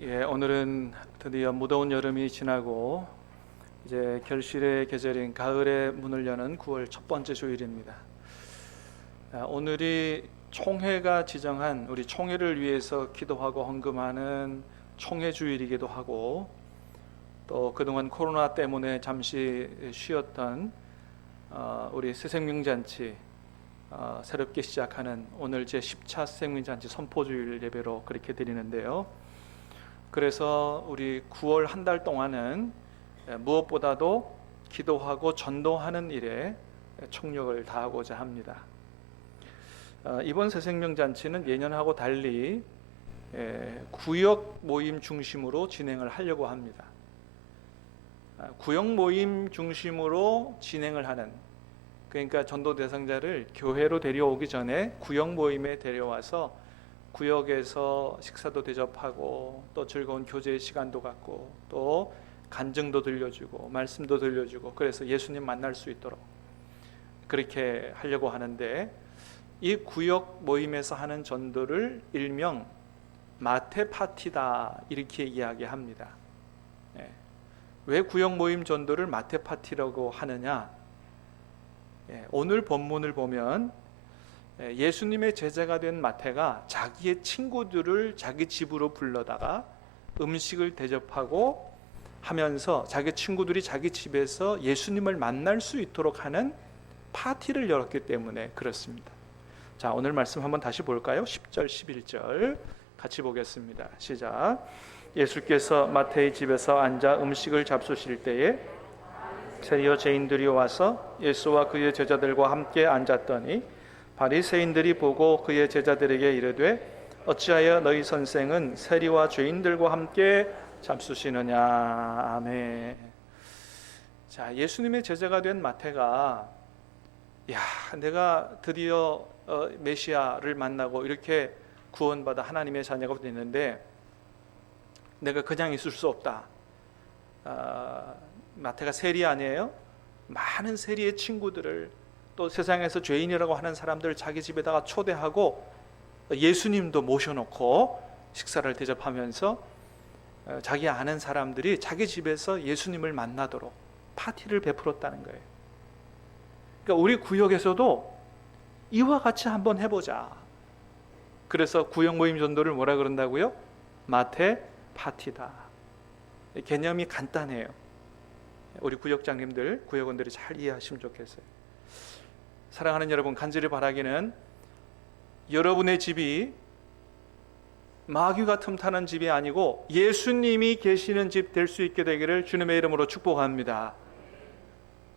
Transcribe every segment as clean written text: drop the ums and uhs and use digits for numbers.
오늘은 드디어 무더운 여름이 지나고 이제 결실의 계절인 가을의 문을 여는 9월 첫 번째 주일입니다. 오늘이 총회가 지정한 우리 총회를 위해서 기도하고 헌금하는 총회 주일이기도 하고, 또 그동안 코로나 때문에 잠시 쉬었던 우리 새생명잔치 새롭게 시작하는 오늘 제 10차 새생명잔치 선포주일 예배로 그렇게 드리는데요. 그래서 우리 9월 한 달 동안은 무엇보다도 기도하고 전도하는 일에 총력을 다하고자 합니다. 이번 새생명잔치는 예년하고 달리 구역 모임 중심으로 진행을 하려고 합니다. 구역 모임 중심으로 진행을 하는, 그러니까 전도 대상자를 교회로 데려오기 전에 구역 모임에 데려와서 구역에서 식사도 대접하고 또 즐거운 교제의 시간도 갖고 또 간증도 들려주고 말씀도 들려주고, 그래서 예수님 만날 수 있도록 그렇게 하려고 하는데, 이 구역 모임에서 하는 전도를 일명 마태 파티다 이렇게 이야기합니다. 왜 구역 모임 전도를 마태 파티라고 하느냐? 오늘 본문을 보면 예수님의 제자가 된 마태가 자기의 친구들을 자기 집으로 불러다가 음식을 대접하고 하면서 자기 친구들이 자기 집에서 예수님을 만날 수 있도록 하는 파티를 열었기 때문에 그렇습니다. 자, 오늘 말씀 한번 다시 볼까요? 10절 11절 같이 보겠습니다. 시작. 예수께서 마태의 집에서 앉아 음식을 잡수실 때에 세리요제인들이 와서 예수와 그의 제자들과 함께 앉았더니 바리새인들이 보고 그의 제자들에게 이르되 어찌하여 너희 선생은 세리와 죄인들과 함께 잡수시느냐. 아멘. 자, 예수님의 제자가 된 마태가 내가 드디어 메시아를 만나고 이렇게 구원받아 하나님의 자녀가 됐는데 내가 그냥 있을 수 없다. 마태가 세리 아니에요? 많은 세리의 친구들을, 또 세상에서 죄인이라고 하는 사람들을 자기 집에다가 초대하고 예수님도 모셔놓고 식사를 대접하면서 자기 아는 사람들이 자기 집에서 예수님을 만나도록 파티를 베풀었다는 거예요. 그러니까 우리 구역에서도 이와 같이 한번 해보자. 그래서 구역 모임 전도를 뭐라 그런다고요? 마태 파티다. 개념이 간단해요. 우리 구역장님들, 구역원들이 잘 이해하시면 좋겠어요. 사랑하는 여러분, 간절히 바라기는 여러분의 집이 마귀가 틈타는 집이 아니고 예수님이 계시는 집 될 수 있게 되기를 주님의 이름으로 축복합니다.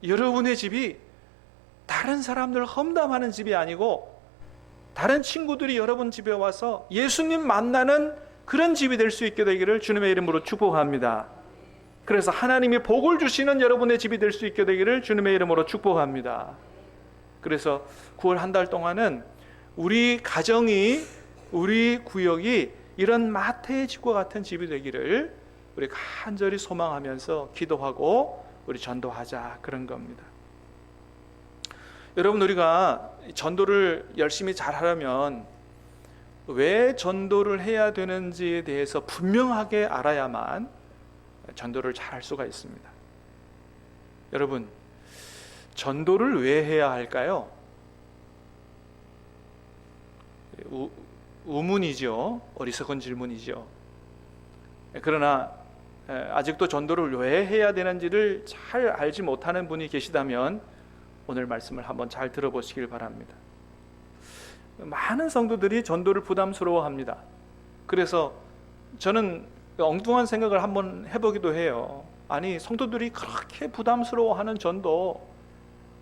여러분의 집이 다른 사람들 험담하는 집이 아니고 다른 친구들이 여러분 집에 와서 예수님 만나는 그런 집이 될 수 있게 되기를 주님의 이름으로 축복합니다. 그래서 하나님이 복을 주시는 여러분의 집이 될 수 있게 되기를 주님의 이름으로 축복합니다. 그래서 9월 한 달 동안은 우리 가정이, 우리 구역이 이런 마태의 집과 같은 집이 되기를 우리 간절히 소망하면서 기도하고 우리 전도하자, 그런 겁니다. 여러분, 우리가 전도를 열심히 잘 하려면 왜 전도를 해야 되는지에 대해서 분명하게 알아야만 전도를 잘 할 수가 있습니다. 여러분, 전도를 왜 해야 할까요? 우문이죠. 어리석은 질문이죠. 그러나 아직도 전도를 왜 해야 되는지를 잘 알지 못하는 분이 계시다면 오늘 말씀을 한번 잘 들어보시길 바랍니다. 많은 성도들이 전도를 부담스러워합니다. 그래서 저는 엉뚱한 생각을 한번 해보기도 해요. 아니, 성도들이 그렇게 부담스러워하는 전도,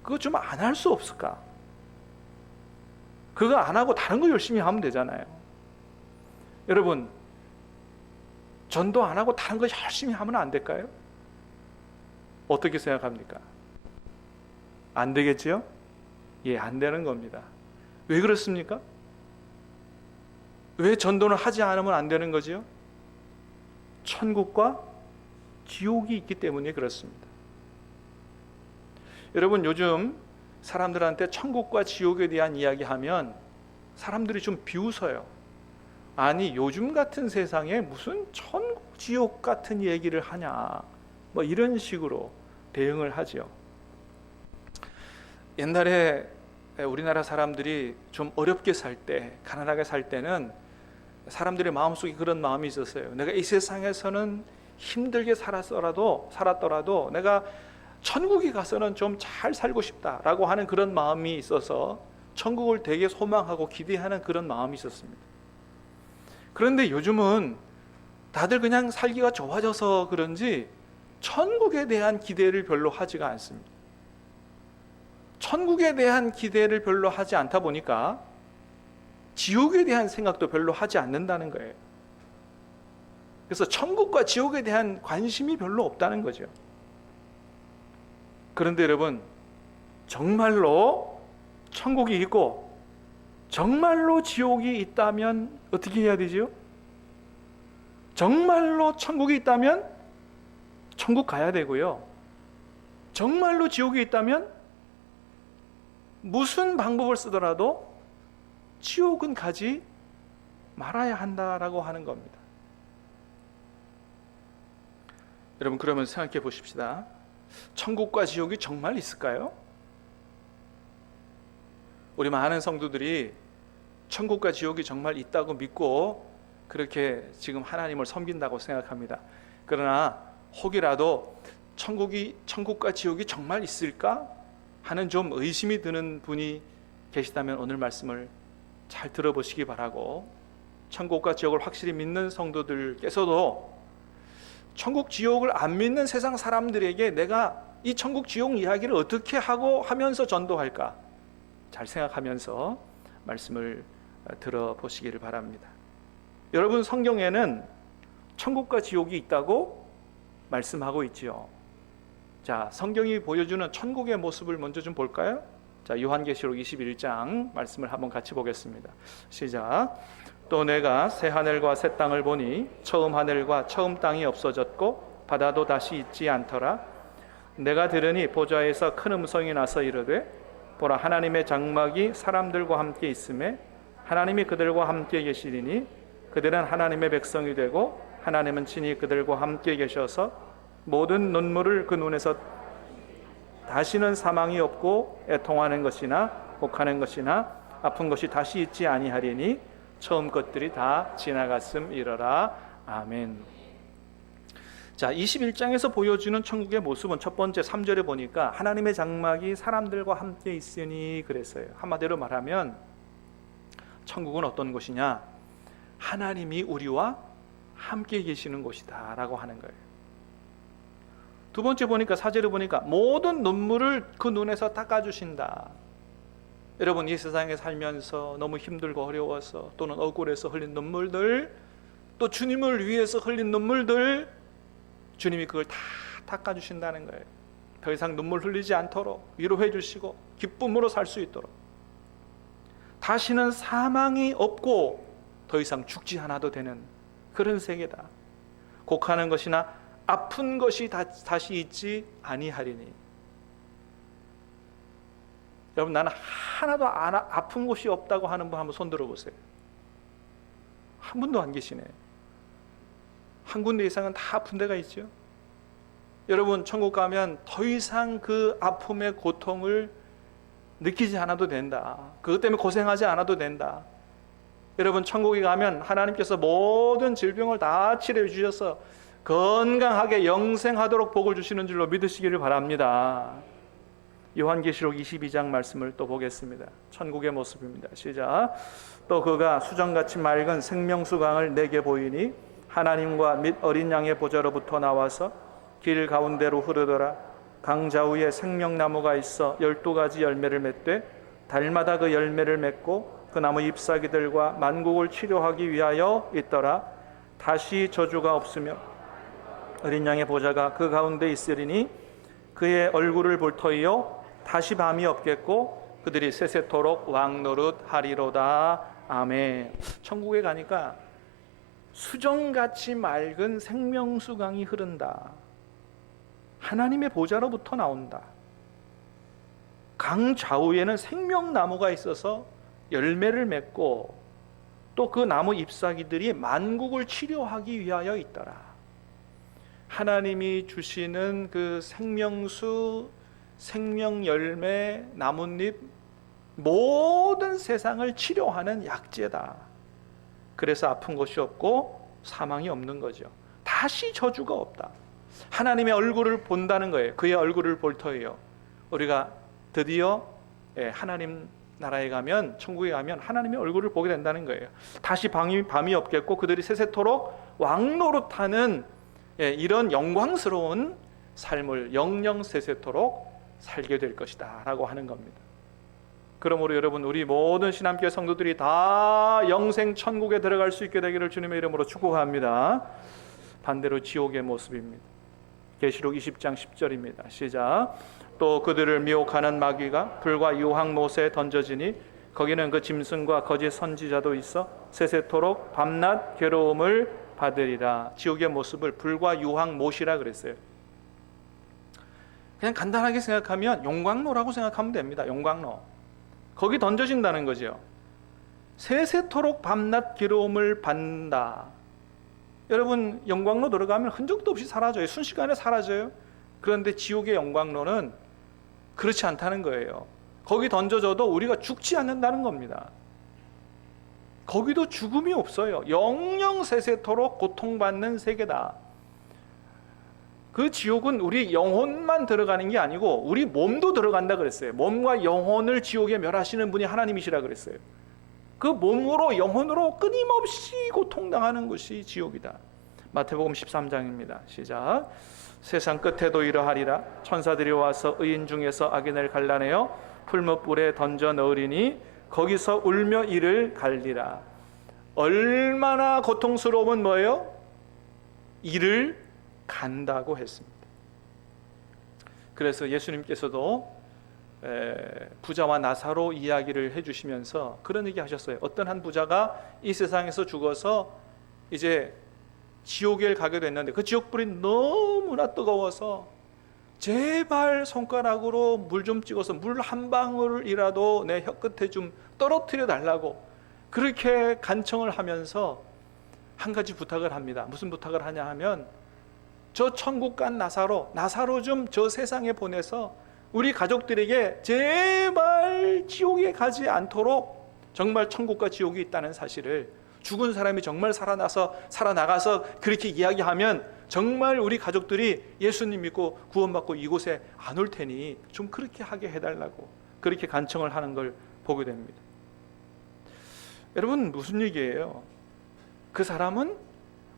그거 좀 안 할 수 없을까? 그거 안 하고 다른 거 열심히 하면 되잖아요. 여러분, 전도 안 하고 다른 거 열심히 하면 안 될까요? 어떻게 생각합니까? 안 되겠지요? 안 되는 겁니다. 왜 그렇습니까? 왜 전도는 하지 않으면 안 되는 거지요? 천국과 지옥이 있기 때문에 그렇습니다. 여러분, 요즘 사람들한테 천국과 지옥에 대한 이야기하면 사람들이 좀 비웃어요. 아니, 요즘 같은 세상에 무슨 천국 지옥 같은 얘기를 하냐, 뭐 이런 식으로 대응을 하죠. 옛날에 우리나라 사람들이 좀 어렵게 살 때, 가난하게 살 때는 사람들의 마음속에 그런 마음이 있었어요. 내가 이 세상에서는 힘들게 살았더라도 내가 천국에 가서는 좀 잘 살고 싶다라고 하는 그런 마음이 있어서 천국을 되게 소망하고 기대하는 그런 마음이 있었습니다. 그런데 요즘은 다들 그냥 살기가 좋아져서 그런지 천국에 대한 기대를 별로 하지가 않습니다. 천국에 대한 기대를 별로 하지 않다 보니까 지옥에 대한 생각도 별로 하지 않는다는 거예요. 그래서 천국과 지옥에 대한 관심이 별로 없다는 거죠. 그런데 여러분, 정말로 천국이 있고 정말로 지옥이 있다면 어떻게 해야 되죠? 정말로 천국이 있다면 천국 가야 되고요. 정말로 지옥이 있다면 무슨 방법을 쓰더라도 지옥은 가지 말아야 한다라고 하는 겁니다. 여러분, 그러면 생각해 보십시다. 천국과 지옥이 정말 있을까요? 우리 많은 성도들이 천국과 지옥이 정말 있다고 믿고 그렇게 지금 하나님을 섬긴다고 생각합니다. 그러나 혹이라도 천국과 지옥이 정말 있을까 하는 좀 의심이 드는 분이 계시다면 오늘 말씀을 잘 들어보시기 바라고, 천국과 지옥을 확실히 믿는 성도들께서도 천국 지옥을 안 믿는 세상 사람들에게 내가 이 천국 지옥 이야기를 어떻게 하면서 전도할까 잘 생각하면서 말씀을 들어보시기를 바랍니다. 여러분, 성경에는 천국과 지옥이 있다고 말씀하고 있지요. 자, 성경이 보여주는 천국의 모습을 먼저 좀 볼까요? 자, 요한계시록 21장 말씀을 한번 같이 보겠습니다. 시작. 또 내가 새 하늘과 새 땅을 보니 처음 하늘과 처음 땅이 없어졌고 바다도 다시 있지 않더라. 내가 들으니 보좌에서 큰 음성이 나서 이르되 보라, 하나님의 장막이 사람들과 함께 있음에 하나님이 그들과 함께 계시리니 그들은 하나님의 백성이 되고 하나님은 친히 그들과 함께 계셔서 모든 눈물을 그 눈에서 다시는 사망이 없고 애통하는 것이나 혹하는 것이나 아픈 것이 다시 있지 아니하리니 처음 것들이 다 지나갔음이러라. 아멘. 자, 21장에서 보여주는 천국의 모습은 첫 번째 3절에 보니까 하나님의 장막이 사람들과 함께 있으니 그랬어요. 한마디로 말하면 천국은 어떤 곳이냐? 하나님이 우리와 함께 계시는 곳이다 라고 하는 거예요. 두 번째 보니까 4절에 보니까 모든 눈물을 그 눈에서 닦아주신다. 여러분, 이 세상에 살면서 너무 힘들고 어려워서 또는 억울해서 흘린 눈물들, 또 주님을 위해서 흘린 눈물들, 주님이 그걸 다 닦아주신다는 거예요. 더 이상 눈물 흘리지 않도록 위로해 주시고 기쁨으로 살 수 있도록, 다시는 사망이 없고 더 이상 죽지 않아도 되는 그런 세계다. 곡하는 것이나 아픈 것이 다시 있지 아니하리니. 여러분, 나는 하나도 아픈 곳이 없다고 하는 분 한번 손 들어보세요. 한 분도 안 계시네. 한 군데 이상은 다 아픈 데가 있죠. 여러분, 천국 가면 더 이상 그 아픔의 고통을 느끼지 않아도 된다. 그것 때문에 고생하지 않아도 된다. 여러분, 천국에 가면 하나님께서 모든 질병을 다 치료해 주셔서 건강하게 영생하도록 복을 주시는 줄로 믿으시기를 바랍니다. 요한계시록 22장 말씀을 또 보겠습니다. 천국의 모습입니다. 시작. 또 그가 수정같이 맑은 생명수강을 내게 보이니 하나님과 및 어린 양의 보좌로부터 나와서 길 가운데로 흐르더라. 강 좌우에 생명나무가 있어 12가지 열매를 맺되 달마다 그 열매를 맺고 그 나무 잎사귀들과 만국을 치료하기 위하여 있더라. 다시 저주가 없으며 어린 양의 보좌가 그 가운데 있으리니 그의 얼굴을 볼 터이요 다시 밤이 없겠고 그들이 세세토록 왕노릇하리로다. 아멘. 천국에 가니까 수정같이 맑은 생명수강이 흐른다. 하나님의 보좌로부터 나온다. 강 좌우에는 생명나무가 있어서 열매를 맺고 또 그 나무 잎사귀들이 만국을 치료하기 위하여 있더라. 하나님이 주시는 그 생명수, 생명열매, 나뭇잎, 모든 세상을 치료하는 약재다. 그래서 아픈 것이 없고 사망이 없는 거죠. 다시 저주가 없다. 하나님의 얼굴을 본다는 거예요. 그의 얼굴을 볼 터예요. 우리가 드디어 하나님 나라에 가면, 천국에 가면 하나님의 얼굴을 보게 된다는 거예요. 다시 밤이 없겠고 그들이 세세토록 왕노릇하는 이런 영광스러운 삶을 영영 세세토록 살게 될 것이다 라고 하는 겁니다. 그러므로 여러분, 우리 모든 신함교회 성도들이 다 영생 천국에 들어갈 수 있게 되기를 주님의 이름으로 축복합니다. 반대로 지옥의 모습입니다. 계시록 20장 10절입니다. 시작. 또 그들을 미혹하는 마귀가 불과 유황 못에 던져지니 거기는 그 짐승과 거짓 선지자도 있어 세세토록 밤낮 괴로움을 받으리라. 지옥의 모습을 불과 유황 못이라 그랬어요. 그냥 간단하게 생각하면 용광로라고 생각하면 됩니다. 용광로. 거기 던져진다는 거죠. 세세토록 밤낮 괴로움을 받는다. 여러분, 영광로 들어가면 흔적도 없이 사라져요. 순식간에 사라져요. 그런데 지옥의 영광로는 그렇지 않다는 거예요. 거기 던져져도 우리가 죽지 않는다는 겁니다. 거기도 죽음이 없어요. 영영 세세토록 고통받는 세계다. 그 지옥은 우리 영혼만 들어가는 게 아니고 우리 몸도 들어간다 그랬어요. 몸과 영혼을 지옥에 멸하시는 분이 하나님이시라 그랬어요. 그 몸으로 영혼으로 끊임없이 고통당하는 것이 지옥이다. 마태복음 13장입니다. 시작. 세상 끝에도 이러하리라. 천사들이 와서 의인 중에서 악인을 갈라내어 풀무불에 던져 넣으리니 거기서 울며 이를 갈리라. 얼마나 고통스러우면 뭐예요? 이를 간다고 했습니다. 그래서 예수님께서도 부자와 나사로 이야기를 해주시면서 그런 얘기 하셨어요. 어떤 한 부자가 이 세상에서 죽어서 이제 지옥에 가게 됐는데 그 지옥불이 너무나 뜨거워서 제발 손가락으로 물 좀 찍어서 물 한 방울이라도 내 혀끝에 좀 떨어뜨려 달라고 그렇게 간청을 하면서 한 가지 부탁을 합니다. 무슨 부탁을 하냐 하면, 저 천국 간 나사로 좀 저 세상에 보내서 우리 가족들에게 제발 지옥에 가지 않도록, 정말 천국과 지옥이 있다는 사실을 죽은 사람이 정말 살아나가서 그렇게 이야기하면 정말 우리 가족들이 예수님 믿고 구원받고 이곳에 안 올 테니 좀 그렇게 하게 해달라고 그렇게 간청을 하는 걸 보게 됩니다. 여러분, 무슨 얘기예요? 그 사람은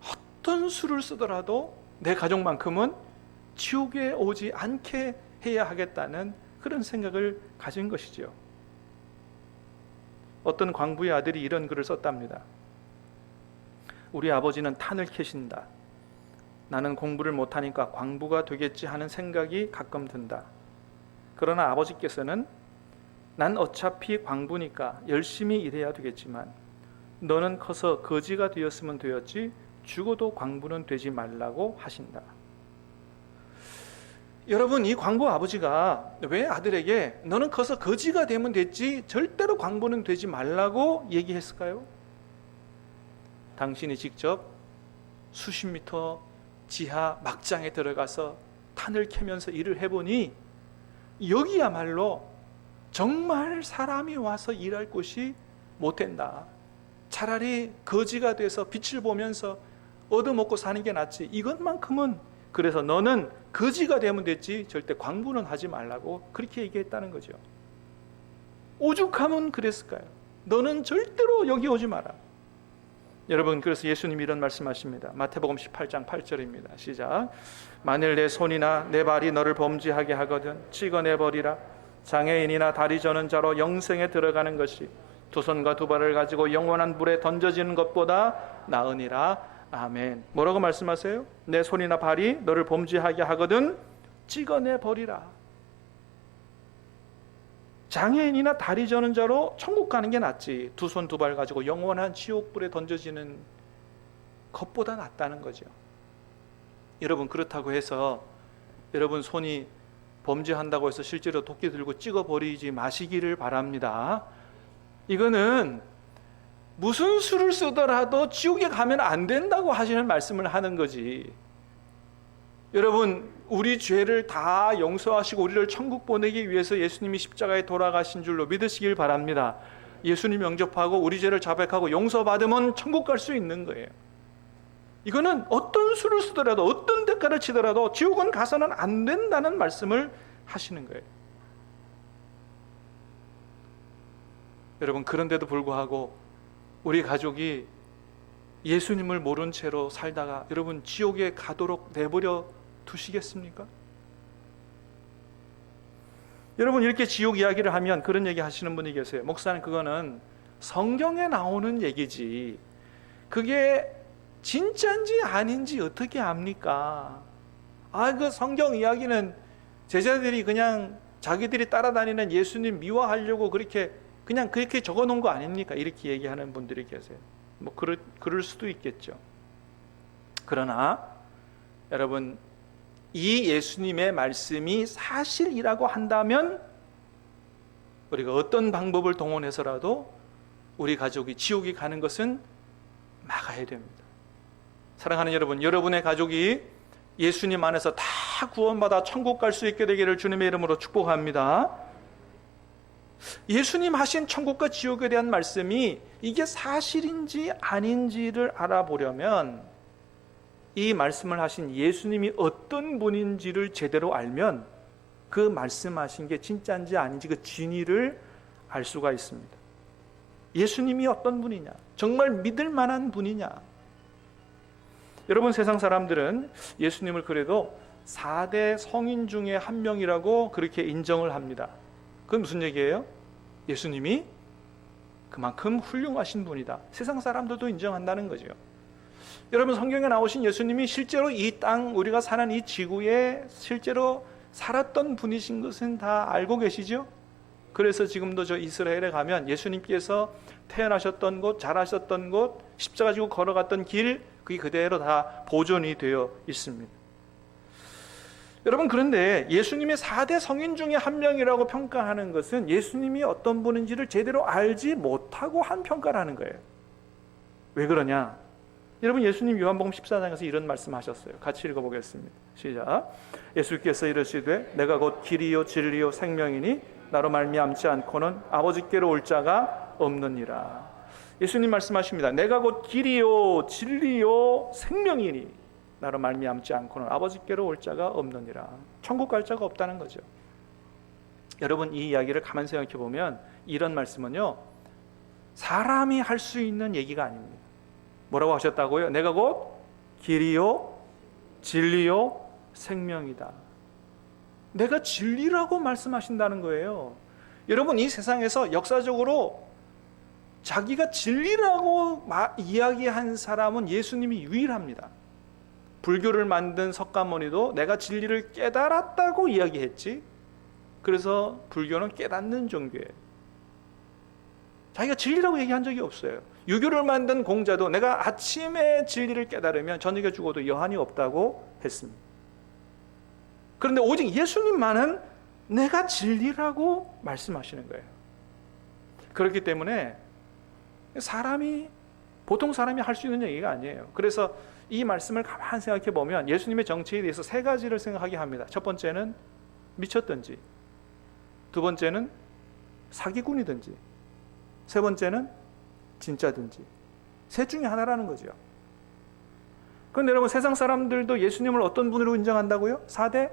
어떤 수를 쓰더라도 내 가족만큼은 지옥에 오지 않게 해야 하겠다는 그런 생각을 가진 것이죠. 어떤 광부의 아들이 이런 글을 썼답니다. 우리 아버지는 탄을 캐신다. 나는 공부를 못하니까 광부가 되겠지 하는 생각이 가끔 든다. 그러나 아버지께서는 난 어차피 광부니까 열심히 일해야 되겠지만 너는 커서 거지가 되었으면 되었지 죽어도 광부는 되지 말라고 하신다. 여러분, 이 광부 아버지가 왜 아들에게 너는 커서 거지가 되면 됐지 절대로 광부는 되지 말라고 얘기했을까요? 당신이 직접 수십 미터 지하 막장에 들어가서 탄을 캐면서 일을 해보니 여기야말로 정말 사람이 와서 일할 곳이 못 된다. 차라리 거지가 돼서 빛을 보면서 얻어먹고 사는 게 낫지. 이것만큼은, 그래서 너는 거지가 되면 됐지 절대 광부는 하지 말라고 그렇게 얘기했다는 거죠. 오죽하면 그랬을까요? 너는 절대로 여기 오지 마라. 여러분, 그래서 예수님이 이런 말씀하십니다. 마태복음 18장 8절입니다. 시작. 만일 내 손이나 내 발이 너를 범죄하게 하거든 찍어내버리라. 장애인이나 다리 저는 자로 영생에 들어가는 것이 두 손과 두 발을 가지고 영원한 불에 던져지는 것보다 나으니라. 아멘. 뭐라고 말씀하세요? 내 손이나 발이 너를 범죄하게 하거든 찍어내버리라. 장애인이나 다리 저는 자로 천국 가는 게 낫지 두 손 두 발 가지고 영원한 지옥불에 던져지는 것보다 낫다는 거죠. 여러분, 그렇다고 해서 여러분 손이 범죄한다고 해서 실제로 도끼 들고 찍어버리지 마시기를 바랍니다. 이거는 무슨 수를 쓰더라도 지옥에 가면 안 된다고 하시는 말씀을 하는 거지. 여러분, 우리 죄를 다 용서하시고 우리를 천국 보내기 위해서 예수님이 십자가에 돌아가신 줄로 믿으시길 바랍니다. 예수님 영접하고 우리 죄를 자백하고 용서받으면 천국 갈 수 있는 거예요. 이거는 어떤 수를 쓰더라도 어떤 대가를 치더라도 지옥은 가서는 안 된다는 말씀을 하시는 거예요. 여러분, 그런데도 불구하고 우리 가족이 예수님을 모른 채로 살다가 여러분 지옥에 가도록 내버려 두시겠습니까? 여러분, 이렇게 지옥 이야기를 하면 그런 얘기 하시는 분이 계세요. 목사님, 그거는 성경에 나오는 얘기지 그게 진짜인지 아닌지 어떻게 압니까? 그 성경 이야기는 제자들이 그냥 자기들이 따라다니는 예수님 미화하려고 그냥 그렇게 적어놓은 거 아닙니까? 이렇게 얘기하는 분들이 계세요. 뭐 그럴 수도 있겠죠. 그러나 여러분, 이 예수님의 말씀이 사실이라고 한다면 우리가 어떤 방법을 동원해서라도 우리 가족이 지옥에 가는 것은 막아야 됩니다. 사랑하는 여러분, 여러분의 가족이 예수님 안에서 다 구원받아 천국 갈 수 있게 되기를 주님의 이름으로 축복합니다. 예수님 하신 천국과 지옥에 대한 말씀이 이게 사실인지 아닌지를 알아보려면 이 말씀을 하신 예수님이 어떤 분인지를 제대로 알면 그 말씀하신 게 진짜인지 아닌지 그 진위를 알 수가 있습니다. 예수님이 어떤 분이냐, 정말 믿을 만한 분이냐. 여러분, 세상 사람들은 예수님을 그래도 4대 성인 중에 한 명이라고 그렇게 인정을 합니다. 그건 무슨 얘기예요? 예수님이 그만큼 훌륭하신 분이다. 세상 사람들도 인정한다는 거죠. 여러분, 성경에 나오신 예수님이 실제로 이 땅, 우리가 사는 이 지구에 실제로 살았던 분이신 것은 다 알고 계시죠? 그래서 지금도 저 이스라엘에 가면 예수님께서 태어나셨던 곳, 자라셨던 곳, 십자가 지고 걸어갔던 길, 그게 그대로 다 보존이 되어 있습니다. 여러분, 그런데 예수님의 4대 성인 중에 한 명이라고 평가하는 것은 예수님이 어떤 분인지를 제대로 알지 못하고 한 평가를 하는 거예요. 왜 그러냐? 여러분, 예수님 요한복음 14장에서 이런 말씀하셨어요. 같이 읽어보겠습니다. 시작. 예수께서 이르시되 내가 곧 길이요 진리요 생명이니 나로 말미암지 않고는 아버지께로 올 자가 없느니라. 예수님 말씀하십니다. 내가 곧 길이요 진리요 생명이니 나로 말미암지 않고는 아버지께로 올 자가 없느니라. 천국 갈 자가 없다는 거죠. 여러분, 이 이야기를 가만히 생각해 보면 이런 말씀은요, 사람이 할 수 있는 얘기가 아닙니다. 뭐라고 하셨다고요? 내가 곧 길이요 진리요 생명이다. 내가 진리라고 말씀하신다는 거예요. 여러분, 이 세상에서 역사적으로 자기가 진리라고 이야기한 사람은 예수님이 유일합니다. 불교를 만든 석가모니도 내가 진리를 깨달았다고 이야기했지, 그래서 불교는 깨닫는 종교예요. 자기가 진리라고 얘기한 적이 없어요. 유교를 만든 공자도 내가 아침에 진리를 깨달으면 저녁에 죽어도 여한이 없다고 했습니다. 그런데 오직 예수님만은 내가 진리라고 말씀하시는 거예요. 그렇기 때문에 보통 사람이 할 수 있는 얘기가 아니에요. 그래서 이 말씀을 가만히 생각해 보면 예수님의 정체에 대해서 3가지를 생각하게 합니다. 첫 번째는 미쳤든지, 두 번째는 사기꾼이든지, 세 번째는 진짜든지. 셋 중에 하나라는 거죠. 그런데 여러분, 세상 사람들도 예수님을 어떤 분으로 인정한다고요? 4대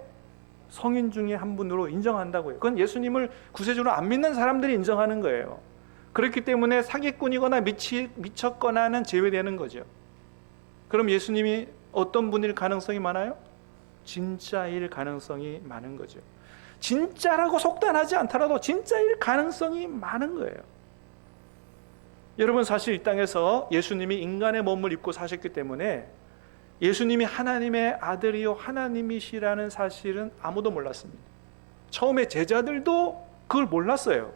성인 중에 한 분으로 인정한다고요. 그건 예수님을 구세주로 안 믿는 사람들이 인정하는 거예요. 그렇기 때문에 사기꾼이거나 미쳤거나는 제외되는 거죠. 그럼 예수님이 어떤 분일 가능성이 많아요? 진짜일 가능성이 많은 거죠. 진짜라고 속단하지 않더라도 진짜일 가능성이 많은 거예요. 여러분, 사실 이 땅에서 예수님이 인간의 몸을 입고 사셨기 때문에 예수님이 하나님의 아들이요 하나님이시라는 사실은 아무도 몰랐습니다. 처음에 제자들도 그걸 몰랐어요.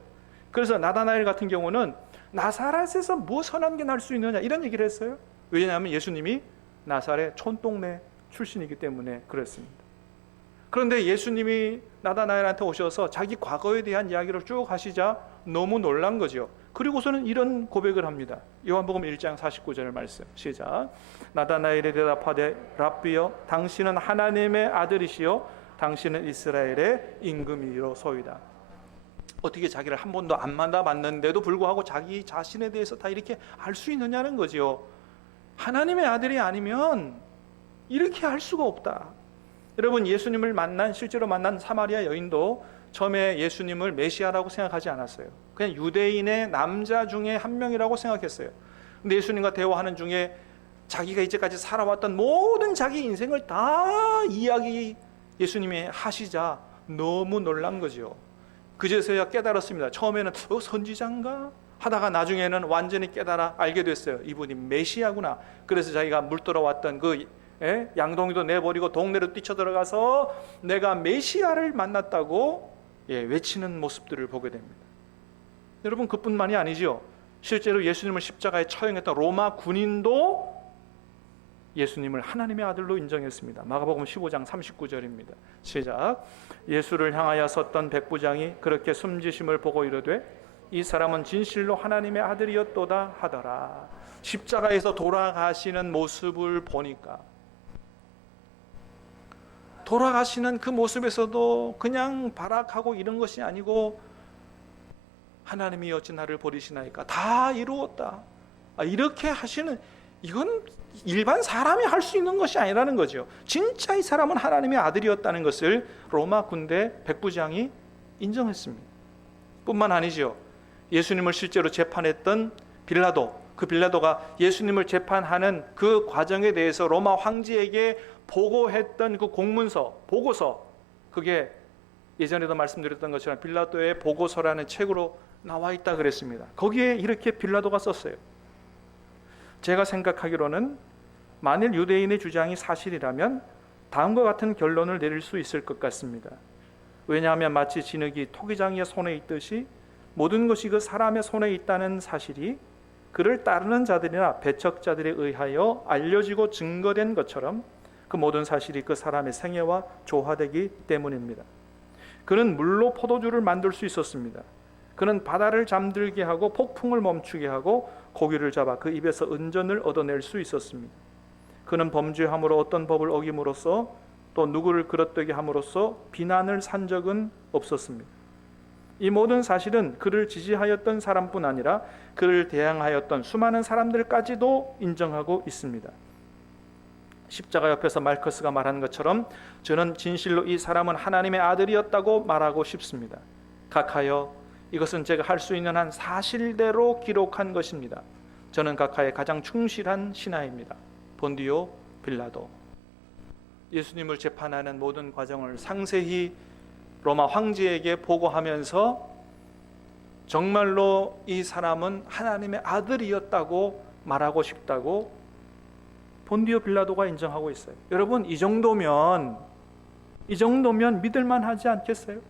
그래서 나다나엘 같은 경우는 나사렛에서 뭐 선한 게 날 수 있느냐 이런 얘기를 했어요. 왜냐하면 예수님이 나사렛 촌동네 출신이기 때문에 그랬습니다. 그런데 예수님이 나다나엘한테 오셔서 자기 과거에 대한 이야기를 쭉 하시자 너무 놀란 거죠. 그리고서는 이런 고백을 합니다. 요한복음 1장 49절 말씀 시작. 나다나엘이 대답하되 랍비여 당신은 하나님의 아들이시요 당신은 이스라엘의 임금이로소이다. 어떻게 자기를 한 번도 안 만나봤는데도 불구하고 자기 자신에 대해서 다 이렇게 알 수 있느냐는 거지요. 하나님의 아들이 아니면 이렇게 할 수가 없다. 여러분, 예수님을 실제로 만난 사마리아 여인도 처음에 예수님을 메시아라고 생각하지 않았어요. 그냥 유대인의 남자 중에 한 명이라고 생각했어요. 근데 예수님과 대화하는 중에 자기가 이제까지 살아왔던 모든 자기 인생을 다 예수님이 하시자 너무 놀란 거죠. 그제서야 깨달았습니다. 처음에는 선지자인가 하다가 나중에는 완전히 깨달아 알게 됐어요. 이분이 메시아구나. 그래서 자기가 물들어왔던 양동이도 내버리고 동네로 뛰쳐들어가서 내가 메시아를 만났다고 외치는 모습들을 보게 됩니다. 여러분, 그뿐만이 아니죠. 실제로 예수님을 십자가에 처형했던 로마 군인도 예수님을 하나님의 아들로 인정했습니다. 마가복음 15장 39절입니다. 시작. 예수를 향하여 섰던 백부장이 그렇게 숨지심을 보고 이르되 이 사람은 진실로 하나님의 아들이었도다 하더라. 십자가에서 돌아가시는 모습을 보니까, 돌아가시는 그 모습에서도 그냥 발악하고 이런 것이 아니고 하나님이 어찌 나를 버리시나이까, 다 이루었다. 이렇게 하시는, 이건 일반 사람이 할 수 있는 것이 아니라는 거죠. 진짜 이 사람은 하나님의 아들이었다는 것을 로마 군대 백부장이 인정했습니다. 뿐만 아니죠. 예수님을 실제로 재판했던 빌라도, 그 빌라도가 예수님을 재판하는 그 과정에 대해서 로마 황제에게 보고했던 그 공문서, 보고서, 그게 예전에도 말씀드렸던 것처럼 빌라도의 보고서라는 책으로 나와 있다 그랬습니다. 거기에 이렇게 빌라도가 썼어요. 제가 생각하기로는 만일 유대인의 주장이 사실이라면 다음과 같은 결론을 내릴 수 있을 것 같습니다. 왜냐하면 마치 진흙이 토기장이의 손에 있듯이 모든 것이 그 사람의 손에 있다는 사실이 그를 따르는 자들이나 배척자들에 의하여 알려지고 증거된 것처럼 그 모든 사실이 그 사람의 생애와 조화되기 때문입니다. 그는 물로 포도주를 만들 수 있었습니다. 그는 바다를 잠들게 하고 폭풍을 멈추게 하고 고기를 잡아 그 입에서 은전을 얻어낼 수 있었습니다. 그는 범죄함으로 어떤 법을 어김으로써 또 누구를 그릇되게 함으로써 비난을 산 적은 없었습니다. 이 모든 사실은 그를 지지하였던 사람뿐 아니라 그를 대항하였던 수많은 사람들까지도 인정하고 있습니다. 십자가 옆에서 말커스가 말한 것처럼 저는 진실로 이 사람은 하나님의 아들이었다고 말하고 싶습니다. 각하여 이것은 제가 할 수 있는 한 사실대로 기록한 것입니다. 저는 각하의 가장 충실한 신하입니다. 본디오 빌라도. 예수님을 재판하는 모든 과정을 상세히 로마 황제에게 보고하면서 정말로 이 사람은 하나님의 아들이었다고 말하고 싶다고 본디오 빌라도가 인정하고 있어요. 여러분, 이 정도면 믿을만 하지 않겠어요?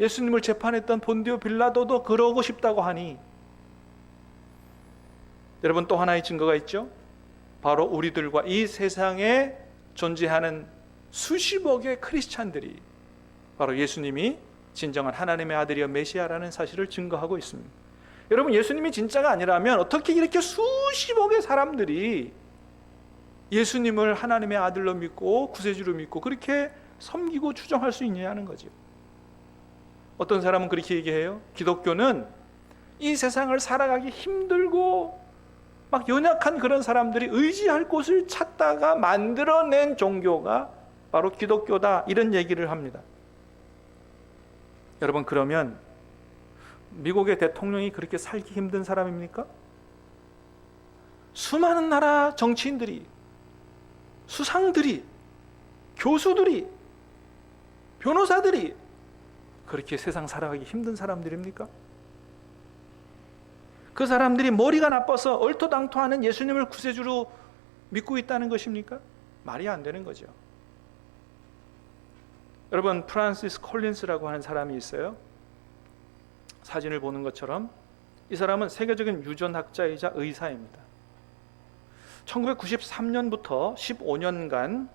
예수님을 재판했던 본디오 빌라도도 그러고 싶다고 하니, 여러분, 또 하나의 증거가 있죠. 바로 우리들과 이 세상에 존재하는 수십억의 크리스찬들이 바로 예수님이 진정한 하나님의 아들이여 메시아라는 사실을 증거하고 있습니다. 여러분, 예수님이 진짜가 아니라면 어떻게 이렇게 수십억의 사람들이 예수님을 하나님의 아들로 믿고 구세주로 믿고 그렇게 섬기고 추종할 수 있냐는 거죠. 어떤 사람은 그렇게 얘기해요. 기독교는 이 세상을 살아가기 힘들고 막 연약한 그런 사람들이 의지할 곳을 찾다가 만들어낸 종교가 바로 기독교다, 이런 얘기를 합니다. 여러분, 그러면 미국의 대통령이 그렇게 살기 힘든 사람입니까? 수많은 나라 정치인들이, 수상들이, 교수들이, 변호사들이 그렇게 세상 살아가기 힘든 사람들입니까? 그 사람들이 머리가 나빠서 얼토당토하는 예수님을 구세주로 믿고 있다는 것입니까? 말이 안 되는 거죠. 여러분, 프란시스 콜린스라고 하는 사람이 있어요. 사진을 보는 것처럼 이 사람은 세계적인 유전학자이자 의사입니다. 1993년부터 15년간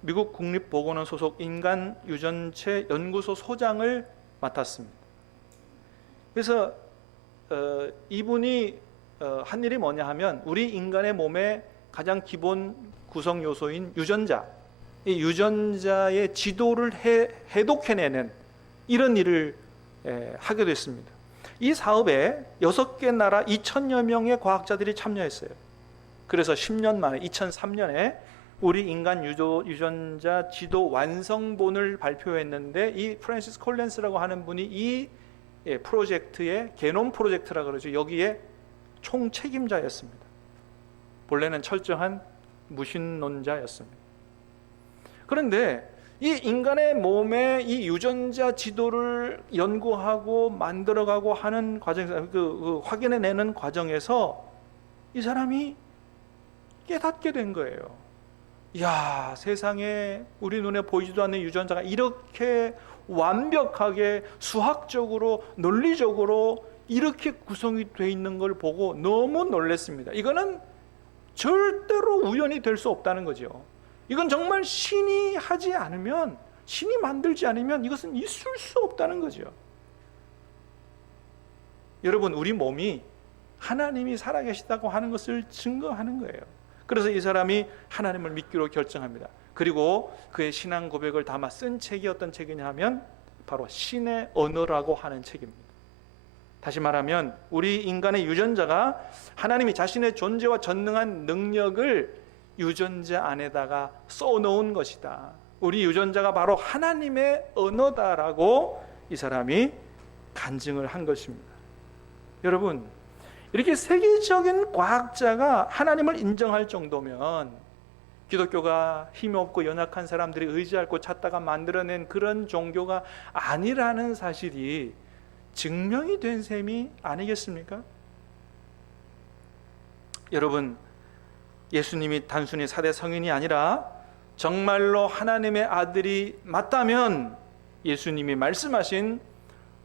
미국 국립보건원 소속 인간 유전체 연구소 소장을 맡았습니다. 그래서 이분이 한 일이 뭐냐 하면 우리 인간의 몸의 가장 기본 구성 요소인 유전자, 이 유전자의 지도를 해독해내는 이런 일을 하게 됐습니다. 이 사업에 6개 나라 2,000여 명의 과학자들이 참여했어요. 그래서 10년 만에 2003년에 우리 인간 유전자 지도 완성본을 발표했는데, 이 프랜시스 콜렌스라고 하는 분이 이 프로젝트의 게놈 프로젝트라고 그러죠. 여기에 총책임자였습니다. 본래는 철저한 무신론자였습니다. 그런데 이 인간의 몸의 이 유전자 지도를 연구하고 만들어가고 하는 과정에서, 확인해내는 과정에서 이 사람이 깨닫게 된 거예요. 야, 세상에 우리 눈에 보이지도 않는 유전자가 이렇게 완벽하게 수학적으로 논리적으로 이렇게 구성이 되어 있는 걸 보고 너무 놀랐습니다. 이거는 절대로 우연이 될 수 없다는 거죠. 이건 정말 신이 하지 않으면, 신이 만들지 않으면 이것은 있을 수 없다는 거죠. 여러분, 우리 몸이 하나님이 살아계시다고 하는 것을 증거하는 거예요. 그래서 이 사람이 하나님을 믿기로 결정합니다. 그리고 그의 신앙 고백을 담아 쓴 책이 어떤 책이냐 하면 바로 신의 언어라고 하는 책입니다. 다시 말하면 우리 인간의 유전자가 하나님이 자신의 존재와 전능한 능력을 유전자 안에다가 써놓은 것이다. 우리 유전자가 바로 하나님의 언어다라고 이 사람이 간증을 한 것입니다. 여러분, 이렇게 세계적인 과학자가 하나님을 인정할 정도면 기독교가 힘없고 연약한 사람들이 의지할 곳 찾다가 만들어낸 그런 종교가 아니라는 사실이 증명이 된 셈이 아니겠습니까? 여러분, 예수님이 단순히 4대 성인이 아니라 정말로 하나님의 아들이 맞다면 예수님이 말씀하신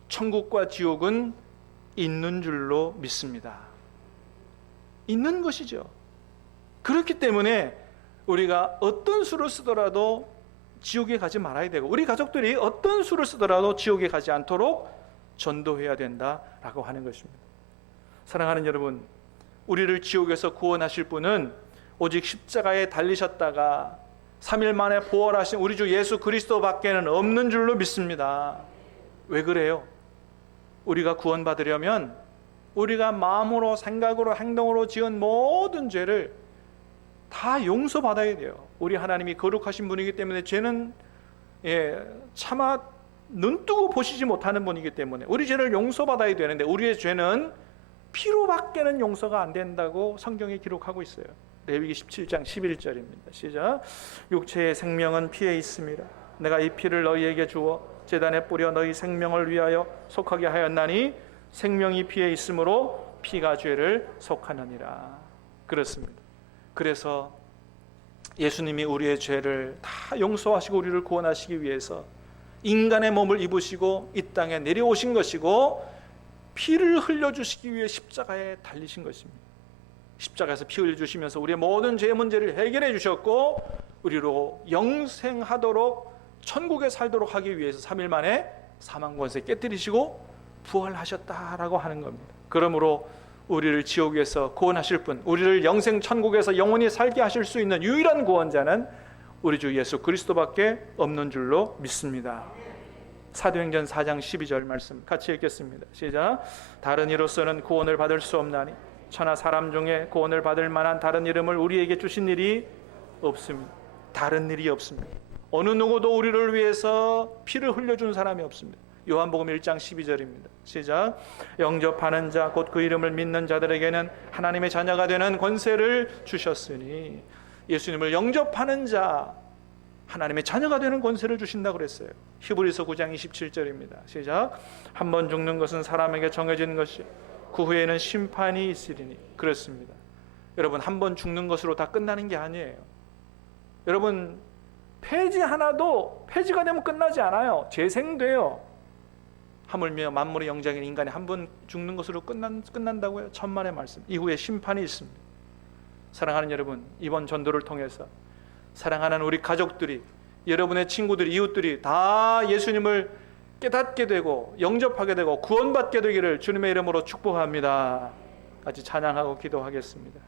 천국과 지옥은 있는 줄로 믿습니다. 있는 것이죠. 그렇기 때문에 우리가 어떤 수를 쓰더라도 지옥에 가지 말아야 되고, 우리 가족들이 어떤 수를 쓰더라도 지옥에 가지 않도록 전도해야 된다라고 하는 것입니다. 사랑하는 여러분, 우리를 지옥에서 구원하실 분은 오직 십자가에 달리셨다가 3일 만에 부활하신 우리 주 예수 그리스도밖에는 없는 줄로 믿습니다. 왜 그래요? 우리가 구원받으려면 우리가 마음으로, 생각으로, 행동으로 지은 모든 죄를 다 용서받아야 돼요. 우리 하나님이 거룩하신 분이기 때문에 죄는 차마 눈뜨고 보시지 못하는 분이기 때문에 우리 죄를 용서받아야 되는데, 우리의 죄는 피로밖에는 용서가 안 된다고 성경에 기록하고 있어요. 레위기 17장 11절입니다. 시작. 육체의 생명은 피에 있습니다. 내가 이 피를 너희에게 주어 제단에 뿌려 너희 생명을 위하여 속하게 하였나니 생명이 피에 있으므로 피가 죄를 속하느니라. 그렇습니다. 그래서 예수님이 우리의 죄를 다 용서하시고 우리를 구원하시기 위해서 인간의 몸을 입으시고 이 땅에 내려오신 것이고, 피를 흘려주시기 위해 십자가에 달리신 것입니다. 십자가에서 피 흘려주시면서 우리의 모든 죄 문제를 해결해 주셨고, 우리로 영생하도록 천국에 살도록 하기 위해서 3일 만에 사망 권세 깨뜨리시고 부활하셨다라고 하는 겁니다. 그러므로 우리를 지옥에서 구원하실 분, 우리를 영생 천국에서 영원히 살게 하실 수 있는 유일한 구원자는 우리 주 예수 그리스도밖에 없는 줄로 믿습니다. 사도행전 4장 12절 말씀 같이 읽겠습니다. 시작. 다른 이로서는 구원을 받을 수 없나니 천하 사람 중에 구원을 받을 만한 다른 이름을 우리에게 주신 일이 없습니다. 다른 일이 없습니다. 어느 누구도 우리를 위해서 피를 흘려준 사람이 없습니다. 요한복음 1장 12절입니다. 시작. 영접하는 자 곧 그 이름을 믿는 자들에게는 하나님의 자녀가 되는 권세를 주셨으니, 예수님을 영접하는 자 하나님의 자녀가 되는 권세를 주신다고 그랬어요. 히브리서 9장 27절입니다. 시작. 한 번 죽는 것은 사람에게 정해진 것이 그 후에는 심판이 있으리니. 그렇습니다. 여러분, 한 번 죽는 것으로 다 끝나는 게 아니에요. 여러분, 폐지 하나도 폐지가 되면 끝나지 않아요. 재생돼요. 하물며 만물의 영장인 인간이 한 번 죽는 것으로 끝난다고요? 천만의 말씀. 이후에 심판이 있습니다. 사랑하는 여러분, 이번 전도를 통해서 사랑하는 우리 가족들이, 여러분의 친구들이, 이웃들이 다 예수님을 깨닫게 되고 영접하게 되고 구원받게 되기를 주님의 이름으로 축복합니다. 같이 찬양하고 기도하겠습니다.